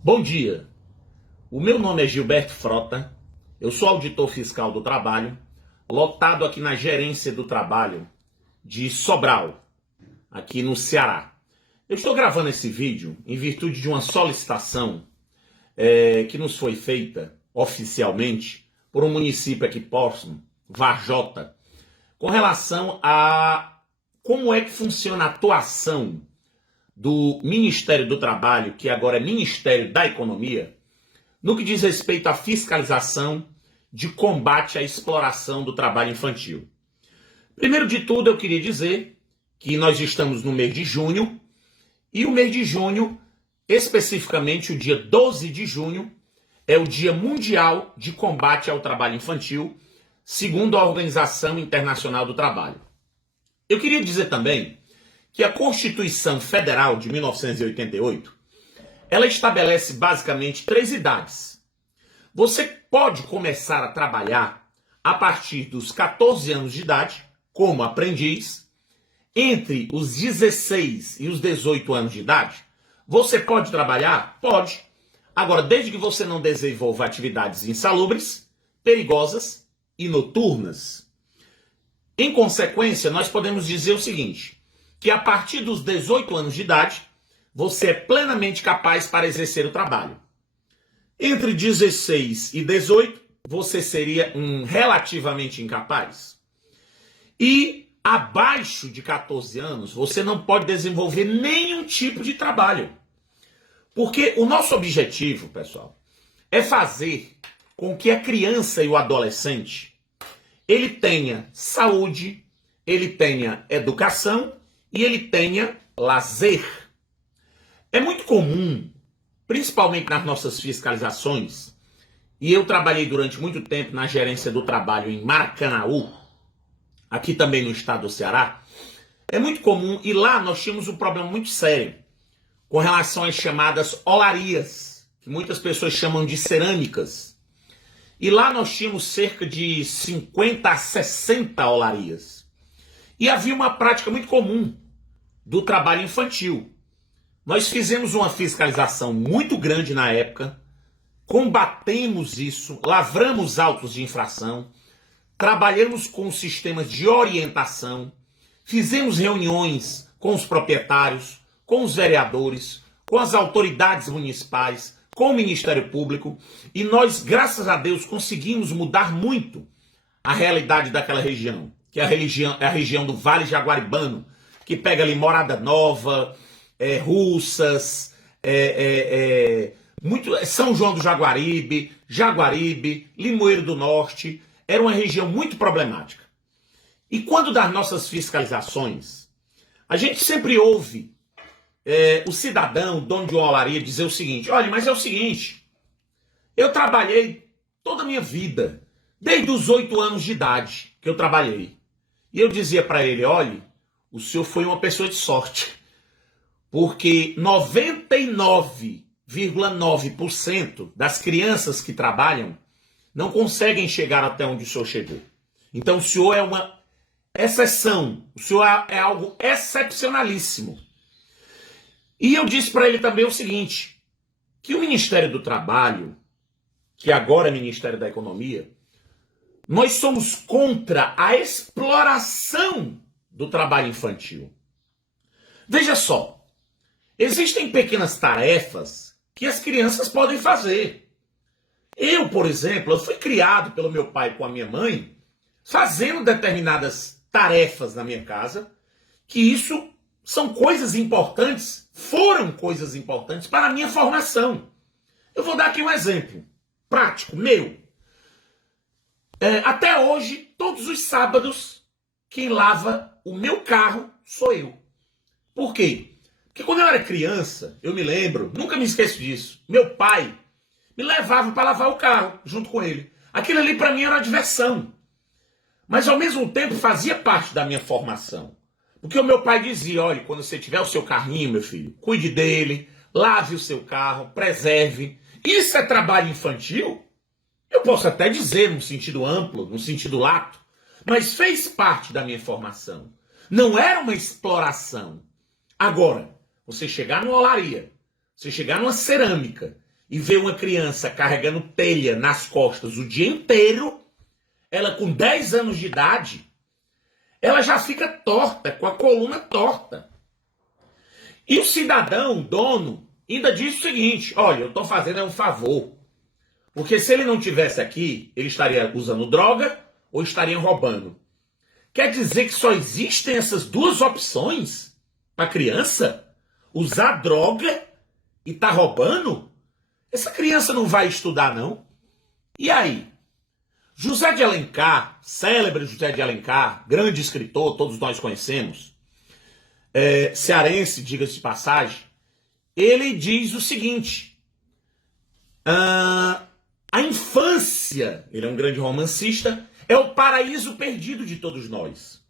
Bom dia, o meu nome é Gilberto Frota, eu sou auditor fiscal do trabalho, lotado aqui na gerência do trabalho de Sobral, aqui no Ceará. Eu estou gravando esse vídeo em virtude de uma solicitação que nos foi feita oficialmente por um município aqui próximo, Varjota, com relação a como é que funciona a atuação do Ministério do Trabalho, que agora é Ministério da Economia, no que diz respeito à fiscalização de combate à exploração do trabalho infantil. Primeiro de tudo, eu queria dizer que nós estamos no mês de junho, e o mês de junho, especificamente o dia 12 de junho, é o Dia Mundial de Combate ao Trabalho Infantil, segundo a Organização Internacional do Trabalho. Eu queria dizer também que a Constituição Federal de 1988, ela estabelece basicamente 3 idades. Você pode começar a trabalhar a partir dos 14 anos de idade, como aprendiz. Entre os 16 e os 18 anos de idade, você pode trabalhar? Pode. Agora, desde que você não desenvolva atividades insalubres, perigosas e noturnas. Em consequência, nós podemos dizer o seguinte, que a partir dos 18 anos de idade, você é plenamente capaz para exercer o trabalho. Entre 16 e 18, você seria relativamente incapaz. E abaixo de 14 anos, você não pode desenvolver nenhum tipo de trabalho. Porque o nosso objetivo, pessoal, é fazer com que a criança e o adolescente, ele tenha saúde, ele tenha educação e ele tenha lazer. É muito comum, principalmente nas nossas fiscalizações, e eu trabalhei durante muito tempo na gerência do trabalho em Maracanaú, aqui também no estado do Ceará, é muito comum, e lá nós tínhamos um problema muito sério, com relação às chamadas olarias, que muitas pessoas chamam de cerâmicas. E lá nós tínhamos cerca de 50 a 60 olarias. E havia uma prática muito comum do trabalho infantil. Nós fizemos uma fiscalização muito grande na época, combatemos isso, lavramos autos de infração, trabalhamos com sistemas de orientação, fizemos reuniões com os proprietários, com os vereadores, com as autoridades municipais, com o Ministério Público, e nós, graças a Deus, conseguimos mudar muito a realidade daquela região, que é a região do Vale Jaguaribano, que pega ali Morada Nova, Russas, São João do Jaguaribe, Limoeiro do Norte. Era uma região muito problemática. E quando das nossas fiscalizações, a gente sempre ouve o cidadão, dono de uma olaria, dizer o seguinte: olha, mas é o seguinte, eu trabalhei toda a minha vida, desde os 8 anos de idade que eu trabalhei. E eu dizia para ele: olha, o senhor foi uma pessoa de sorte, porque 99,9% das crianças que trabalham não conseguem chegar até onde o senhor chegou. Então o senhor é uma exceção, o senhor é algo excepcionalíssimo. E eu disse para ele também o seguinte, que o Ministério do Trabalho, que agora é Ministério da Economia, nós somos contra a exploração do trabalho infantil. Veja só, existem pequenas tarefas que as crianças podem fazer. Eu, por exemplo, eu fui criado pelo meu pai com a minha mãe, fazendo determinadas tarefas na minha casa, que isso são coisas importantes, foram coisas importantes para a minha formação. Eu vou dar aqui um exemplo prático, meu. Até hoje, todos os sábados, quem lava o meu carro sou eu. Por quê? Porque quando eu era criança, eu me lembro, nunca me esqueço disso, meu pai me levava para lavar o carro junto com ele. Aquilo ali para mim era uma diversão. Mas ao mesmo tempo fazia parte da minha formação. Porque o meu pai dizia: olha, quando você tiver o seu carrinho, meu filho, cuide dele, lave o seu carro, preserve. Isso é trabalho infantil? Eu posso até dizer num sentido amplo, num sentido lato, mas fez parte da minha formação. Não era uma exploração. Agora, você chegar numa olaria, você chegar numa cerâmica e vê uma criança carregando telha nas costas o dia inteiro, ela com 10 anos de idade, ela já fica torta, com a coluna torta. E o cidadão, o dono, ainda diz o seguinte: olha, eu estou fazendo um favor. Porque se ele não tivesse aqui, ele estaria usando droga ou estaria roubando. Quer dizer que só existem essas duas opções para criança? Usar droga e tá roubando? Essa criança não vai estudar, não? E aí? José de Alencar, célebre José de Alencar, grande escritor, todos nós conhecemos, cearense, diga-se de passagem, ele diz o seguinte: a infância, ele é um grande romancista, é o paraíso perdido de todos nós.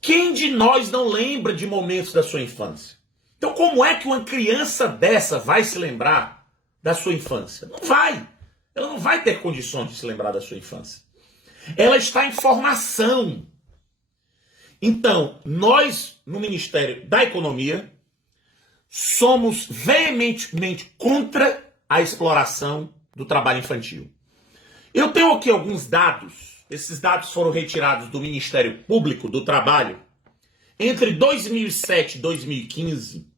Quem de nós não lembra de momentos da sua infância? Então, como é que uma criança dessa vai se lembrar da sua infância? Não vai. Ela não vai ter condições de se lembrar da sua infância. Ela está em formação. Então, nós, no Ministério da Economia, somos veementemente contra a exploração do trabalho infantil. Eu tenho aqui alguns dados. Esses dados foram retirados do Ministério Público do Trabalho. Entre 2007 e 2015,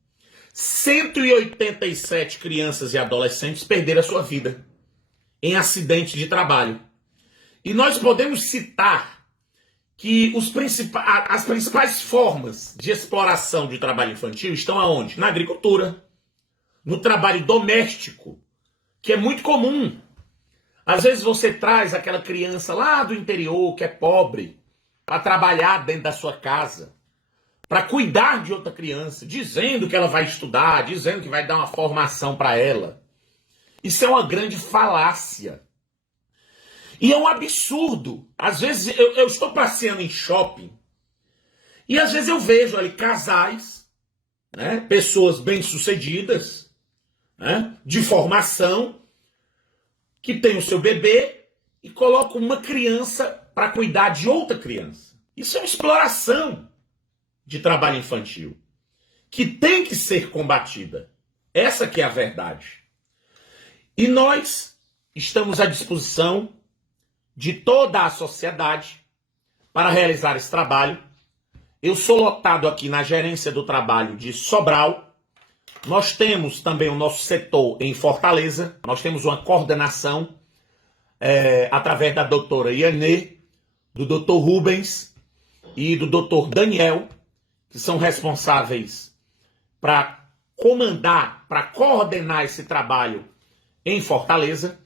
187 crianças e adolescentes perderam a sua vida em acidente de trabalho. E nós podemos citar que as principais formas de exploração de trabalho infantil estão aonde? Na agricultura, no trabalho doméstico, que é muito comum. Às vezes você traz aquela criança lá do interior, que é pobre, para trabalhar dentro da sua casa, para cuidar de outra criança, dizendo que ela vai estudar, dizendo que vai dar uma formação para ela. Isso é uma grande falácia. E é um absurdo. Às vezes eu estou passeando em shopping e às vezes eu vejo ali casais, né, pessoas bem-sucedidas, né, de formação, que tem o seu bebê e colocam uma criança para cuidar de outra criança. Isso é uma exploração de trabalho infantil, que tem que ser combatida. Essa que é a verdade. E nós estamos à disposição de toda a sociedade para realizar esse trabalho. Eu sou lotado aqui na gerência do trabalho de Sobral. Nós temos também o nosso setor em Fortaleza. Nós temos uma coordenação através da doutora Ianê, do doutor Rubens e do doutor Daniel, que são responsáveis para comandar, para coordenar esse trabalho em Fortaleza.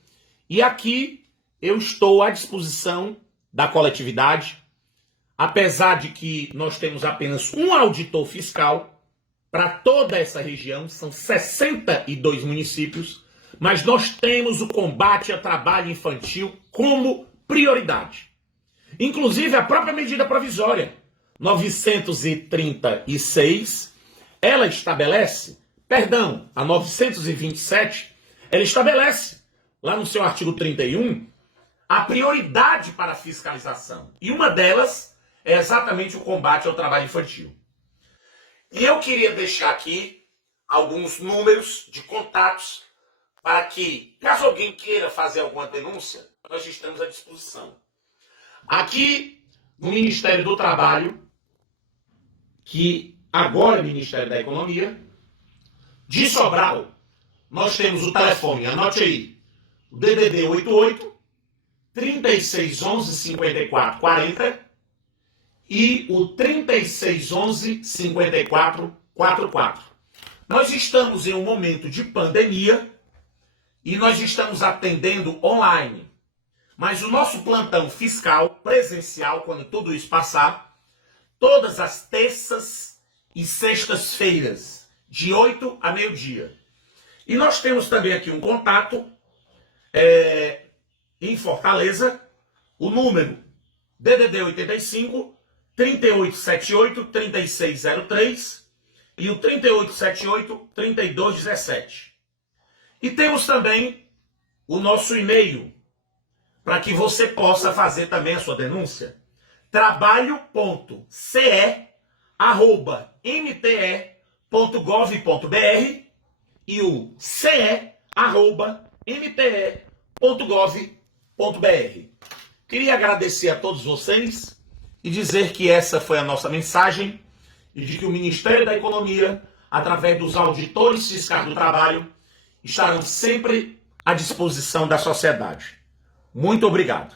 E aqui eu estou à disposição da coletividade, apesar de que nós temos apenas um auditor fiscal para toda essa região, são 62 municípios, mas nós temos o combate ao trabalho infantil como prioridade. Inclusive a própria medida provisória 936, ela estabelece, a 927, ela estabelece, lá no seu artigo 31, a prioridade para a fiscalização. E uma delas é exatamente o combate ao trabalho infantil. E eu queria deixar aqui alguns números de contatos para que, caso alguém queira fazer alguma denúncia, nós estamos à disposição. Aqui no Ministério do Trabalho, que agora é Ministério da Economia, de Sobral, nós temos o telefone, anote aí, o DDD 88 3611 5440 e o 3611 5444. Nós estamos em um momento de pandemia e nós estamos atendendo online. Mas o nosso plantão fiscal presencial, quando tudo isso passar, todas as terças e sextas-feiras, de 8 a meio-dia. E nós temos também aqui um contato em Fortaleza, o número DDD 85 3878 3603 e o 3878 3217. E temos também o nosso e-mail, para que você possa fazer também a sua denúncia, trabalho.ce@mte.gov.br e o CE Queria agradecer a todos vocês e dizer que essa foi a nossa mensagem e de que o Ministério da Economia, através dos auditores fiscais do trabalho, estarão sempre à disposição da sociedade. Muito obrigado.